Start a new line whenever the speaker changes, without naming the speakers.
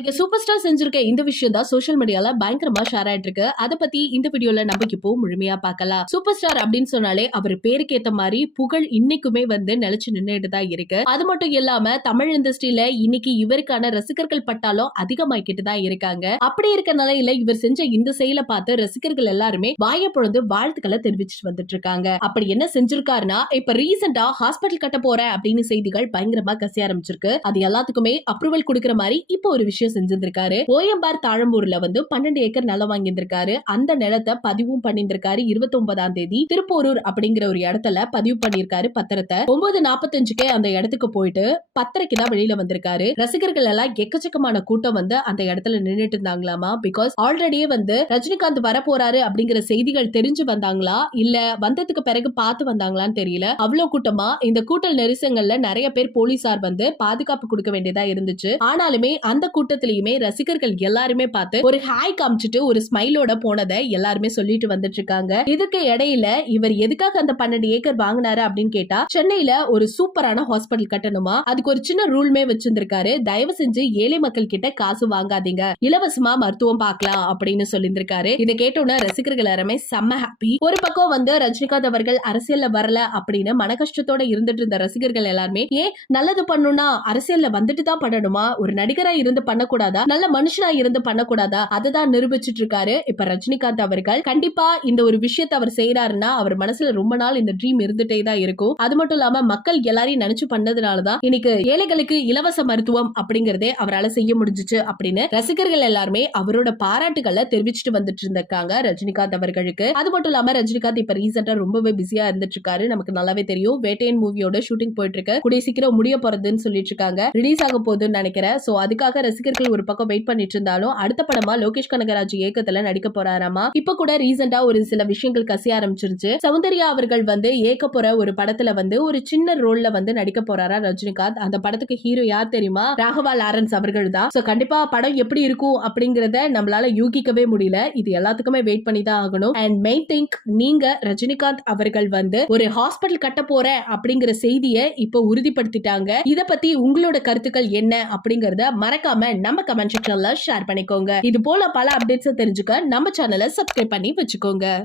இங்க super star செஞ்சிருக்க இந்த விஷயம் தான் சோஷியல் மீடியால பயங்கரமா ஷேர் ஆயிட்டு இருக்கு அதை பத்தி இந்த வீடியோல நம்ம இப்போ முழுமையா பார்க்கலாம். சூப்பர் ஸ்டார் அப்படின்னு சொன்னாலே அவர் பேருக்கு ஏத்த மாதிரி புகழ் இன்னைக்குமே வந்து நிலைச்சு நின்றுட்டு தான் இருக்கு. அது மட்டும் இல்லாம தமிழ் இண்டஸ்ட்ரியில இன்னைக்கு இவருக்கான ரசிகர்கள் பட்டாலும் அதிகமாக்கிட்டு தான் இருக்காங்க. அப்படி இருக்க நிலையில இவர் செஞ்ச இந்த செயலை பார்த்து ரசிகர்கள் எல்லாருமே வாய பொழுது வாழ்த்துக்களை தெரிவிச்சுட்டு வந்துட்டு இருக்காங்க. அப்படி என்ன செஞ்சிருக்காருன்னா இப்ப ரீசெண்டா ஹாஸ்பிட்டல் கட்ட போற அப்படின்னு செய்திகள் பயங்கரமா கசிய ஆரம்பிச்சிருக்கு. அது எல்லாத்துக்குமே அப்ரூவல் கொடுக்கிற மாதிரி இப்போ ஒரு விஷயம் விஷயம் செஞ்சிருந்திருக்காரு. ஓயம்பார் தாழம்பூர்ல வந்து பன்னெண்டு ஏக்கர் நிலம் வாங்கியிருந்திருக்காரு. அந்த நிலத்தை பதிவும் பண்ணியிருந்திருக்காரு இருபத்தி ஒன்பதாம் தேதி. திருப்போரூர் அப்படிங்கிற ஒரு இடத்துல பதிவு பண்ணியிருக்காரு பத்திரத்தை. ஒன்பது நாற்பத்தஞ்சுக்கே அந்த இடத்துக்கு போயிட்டு பத்திரைக்கு தான் வெளியில வந்திருக்காரு. ரசிகர்கள் எல்லாம் எக்கச்சக்கமான கூட்டம் வந்து அந்த இடத்துல நின்றுட்டு இருந்தாங்களாமா? பிகாஸ் ஆல்ரெடியே வந்து ரஜினிகாந்த் வர போறாரு அப்படிங்கிற செய்திகள் தெரிஞ்சு வந்தாங்களா? இல்ல வந்ததுக்கு பிறகு பார்த்து வந்தாங்களான்னு தெரியல. அவ்வளவு கூட்டமா? இந்த கூட்டல் நெரிசங்கள்ல நிறைய பேர் போலீசார் வந்து பாதுகாப்பு கொடுக்க வேண்டியதா இருந்துச்சு. ஆனாலுமே அந்த கூட்டத்திலயுமே ரசிகர்கள் எல்லாருமே பார்த்து ஒரு ஹாய் காமிச்சிட்டு ஒரு ஸ்மைலோட போனதை எல்லாருமே சொல்லிட்டு வந்துட்டு இருக்காங்க இதுக்கு இடையில இவர் எதுக்காக அந்த பன்னெண்டு ஏக்கர் வாங்கினாரு அப்படின்னு கேட்டா சென்னையில ஒரு சூப்பரான ஹாஸ்பிட்டல் கட்டணுமா? அதுக்கு ஒரு சின்ன ரூல்மே வச்சிருந்திருக்காரு. தயவு செஞ்சு ஏழை மக்கள் கிட்ட காசு வாங்காதீங்க. இலவசமா மருத்துவம் பார்க்கலாம் அப்படின்னு சொல்லியிருந்திருக்காரு இதை கேட்டோன்னா ரசிகர்கள் எல்லாருமே செம்ம ஹாப்பி ஒரு பக்கம் வந்து ரஜினிகாந்த் அவர்கள் அரசியல்ல வரல அப்படின்னு மன கஷ்டத்தோட இருந்துட்டு இருந்த ரசிகர்கள் எல்லாருமே ஏன் நல்லது பண்ணுனா அரசியல்ல வந்துட்டு தான் பண்ணணுமா? ஒரு நடிகரா இருந்து பண்ண பண்ணக்கூடாதா? நல்ல மனுஷனா இருந்து பண்ணக்கூடாதா? அதுதான் நிரூபிச்சிட்டு இருக்காரு இப்ப ரஜினிகாந்த் அவர்கள் கண்டிப்பா இந்த ஒரு விஷயத்தை அவர் செய்யறாருன்னா அவர் மனசுல ரொம்ப நாள் இந்த ட்ரீம் இருந்துட்டே தான் இருக்கும். அது மட்டும் இல்லாம மக்கள் எல்லாரையும் நினைச்சு பண்ணதுனாலதான் இன்னைக்கு ஏழைகளுக்கு இலவச மருத்துவம் அப்படிங்கறதே அவரால் செய்ய முடிஞ்சிச்சு அப்படின்னு ரசிகர்கள் எல்லாருமே அவரோட பாராட்டுகளை தெரிவிச்சுட்டு வந்துட்டு இருந்திருக்காங்க ரஜினிகாந்த் அவர்களுக்கு. அது மட்டும் இல்லாம ரஜினிகாந்த் இப்ப ரீசெண்டா ரொம்பவே பிஸியா இருந்துட்டு இருக்காரு நமக்கு நல்லாவே தெரியும். வேட்டையன் மூவியோட ஷூட்டிங் போயிட்டு இருக்கு கூடிய சீக்கிரம் முடிய போறதுன்னு சொல்லிட்டு இருக்காங்க ரிலீஸ் ஆக போகுதுன்னு நினைக்கிறேன். சோ அதுக்காக ரசிகர்கள் ஒரு பக்கம் வெயிட் பண்ணிட்டு இருந்தாலும் அடுத்த படமா லோகேஷ் கனகராஜ் இயக்கத்துல நடிக்க போறாராமா? இப்ப கூட ரீசெண்டா ஒரு சில விஷயங்கள் கசிய ஆரம்பிச்சிருச்சு. சௌந்தர்யா அவர்கள் வந்து ஏக்க போற ஒரு படத்துல வந்து ஒரு சின்ன ரோல்ல வந்து நடிக்க போறாரா ரஜினிகாந்த்? அந்த படத்துக்கு ஹீரோ யார் தெரியுமா? ராகவா லாரன்ஸ் அவர்கள் தான். சோ கண்டிப்பா படம் எப்படி இருக்கும் அப்படிங்கறத நம்மளால யூகிக்கவே முடியல. இது எல்லாத்துக்குமே வெயிட் பண்ணி தான் ஆகணும். அண்ட் மெயின் திங்க் நீங்க ரஜினிகாந்த் அவர்கள் வந்து ஒரு ஹாஸ்பிட்டல் கட்ட போற அப்படிங்கிற செய்தியை இப்போ உறுதிப்படுத்திட்டாங்க. இத பத்தி உங்களோட கருத்துக்கள் என்ன அப்படிங்கறத மறக்காம நம்ம கமெண்ட் செக்ஷன்ல ஷேர் பண்ணிக்கோங்க. இது போல பல அப்டேட்ஸ் தெரிஞ்சுக்க நம்ம சேனலை சப்ஸ்கிரைப் பண்ணி வச்சுக்கோங்க.